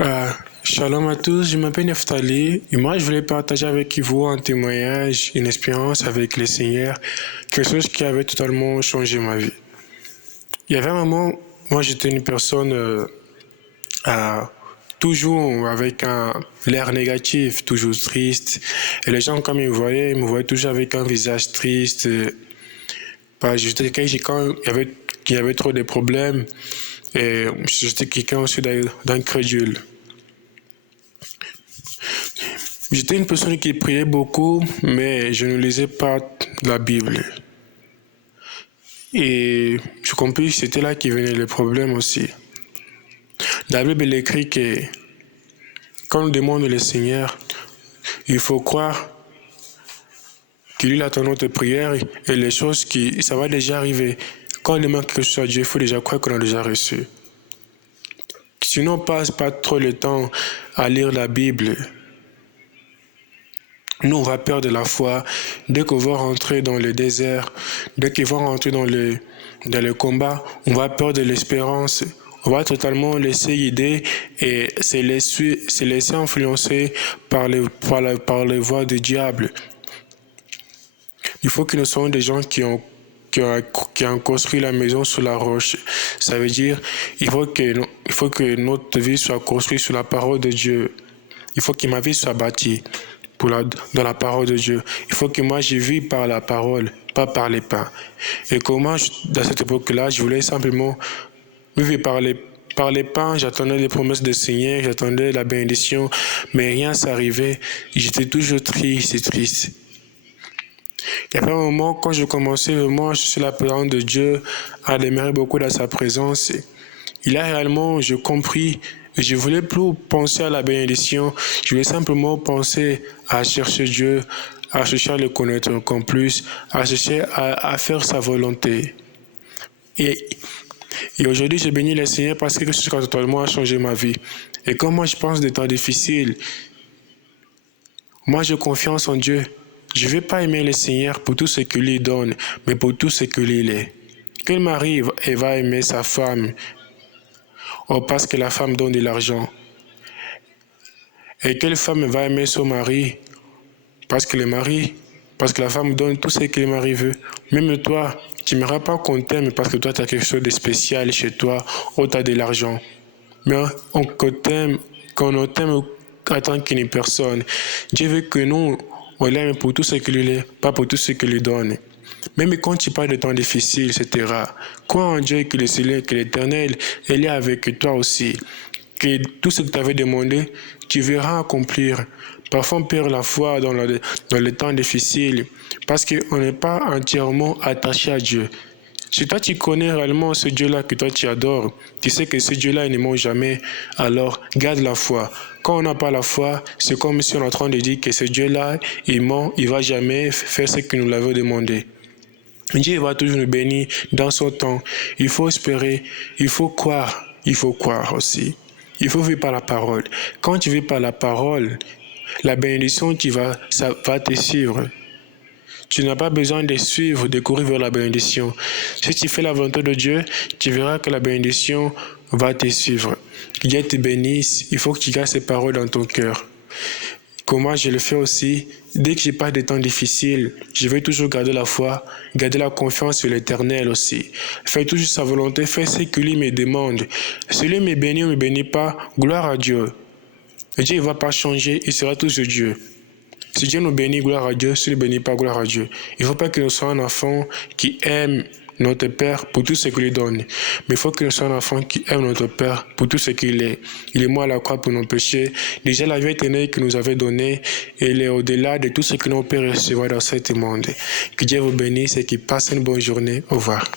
Euh, Shalom à tous, je m'appelle Neftali et moi je voulais partager avec vous un témoignage, une expérience avec le Seigneur, quelque chose qui avait totalement changé ma vie. Il y avait un moment, moi j'étais une personne toujours avec l'air négatif, toujours triste, et les gens quand ils me voyaient toujours avec un visage triste. J'étais quelqu'un qui avait trop de problèmes et j'étais quelqu'un aussi d'incrédule. J'étais une personne qui priait beaucoup, mais je ne lisais pas la Bible. Et je compris que c'était là qui venait le problème aussi. La Bible il écrit que quand on demande le Seigneur, il faut croire qu'il attend notre prière et les choses ça va déjà arriver. Quand on demande quelque chose à Dieu, il faut déjà croire qu'on a déjà reçu. Sinon, on passe pas trop le temps à lire la Bible. Nous, on va perdre la foi dès qu'on va rentrer dans le désert, dès qu'on va rentrer dans le combat, on va perdre l'espérance. On va totalement laisser guider et se laisser influencer par les voies du diable. Il faut que nous soyons des gens qui ont construit la maison sur la roche. Ça veut dire il faut que notre vie soit construite sur la parole de Dieu. Il faut que ma vie soit bâtie dans la parole de Dieu. Il faut que moi je vis par la parole, pas par les pains. Et comment, dans cette époque-là, je voulais simplement vivre par les pains, j'attendais les promesses du Seigneur, j'attendais la bénédiction, mais rien s'arrivait. J'étais toujours triste. Il y a un moment, quand je commençais vraiment sur la présence de Dieu, à demeurer beaucoup dans sa présence, il a réellement, j'ai compris, je ne voulais plus penser à la bénédiction, je voulais simplement penser à chercher Dieu, à chercher à le connaître encore plus, à chercher à faire sa volonté. Et aujourd'hui, je bénis le Seigneur parce que quelque chose qui totalement a changé ma vie. Et quand moi je pense des temps difficiles, moi j'ai confiance en Dieu. Je ne vais pas aimer le Seigneur pour tout ce qu'il lui donne, mais pour tout ce qu'il est. Quel mari va aimer sa femme parce que la femme donne de l'argent? Et quelle femme va aimer son mari parce que la femme donne tout ce que le mari veut? Même toi, tu n'aimeras pas qu'on t'aime parce que toi, tu as quelque chose de spécial chez toi ou tu as de l'argent. Mais qu'on on t'aime en tant qu'une personne. Dieu veut que nous, on l'aime pour tout ce qu'il est, pas pour tout ce qu'il lui donne. Même quand tu parles de temps difficiles, etc., crois en Dieu que l'Éternel, il est avec toi aussi. Que tout ce que tu avais demandé, tu verras accomplir. Parfois, on perd la foi dans les temps difficiles parce qu'on n'est pas entièrement attaché à Dieu. Si toi, tu connais réellement ce Dieu-là que toi, tu adores, tu sais que ce Dieu-là, il ne ment jamais, alors garde la foi. Quand on n'a pas la foi, c'est comme si on est en train de dire que ce Dieu-là, il ment, il ne va jamais faire ce que nous l'avons demandé. Dieu va toujours nous bénir dans son temps. Il faut espérer, il faut croire aussi. Il faut vivre par la parole. Quand tu vis par la parole, la bénédiction, ça va te suivre. Tu n'as pas besoin de courir vers la bénédiction. Si tu fais la volonté de Dieu, tu verras que la bénédiction va te suivre. Que Dieu te bénisse. Il faut que tu gardes ces paroles dans ton cœur. Comment je le fais aussi? Dès que j'ai pas de temps difficiles, je vais toujours garder la foi, garder la confiance sur l'Éternel aussi. Fais toujours sa volonté, fais ce que lui me demande. Si lui me bénit ou me bénit pas, gloire à Dieu. Et Dieu ne va pas changer, il sera toujours Dieu. Si Dieu nous bénit, gloire à Dieu. S'il ne bénit pas, gloire à Dieu. Il ne faut pas que nous soyons un enfant qui aime notre Père pour tout ce qu'il lui donne. Mais il faut que nous soyons un enfant qui aime notre Père pour tout ce qu'il est. Il est mort à la croix pour nos péchés. Déjà, la vie éternelle qu'il nous avait donnée, elle est au-delà de tout ce que nous peut recevoir dans ce monde. Que Dieu vous bénisse et qu'il passe une bonne journée. Au revoir.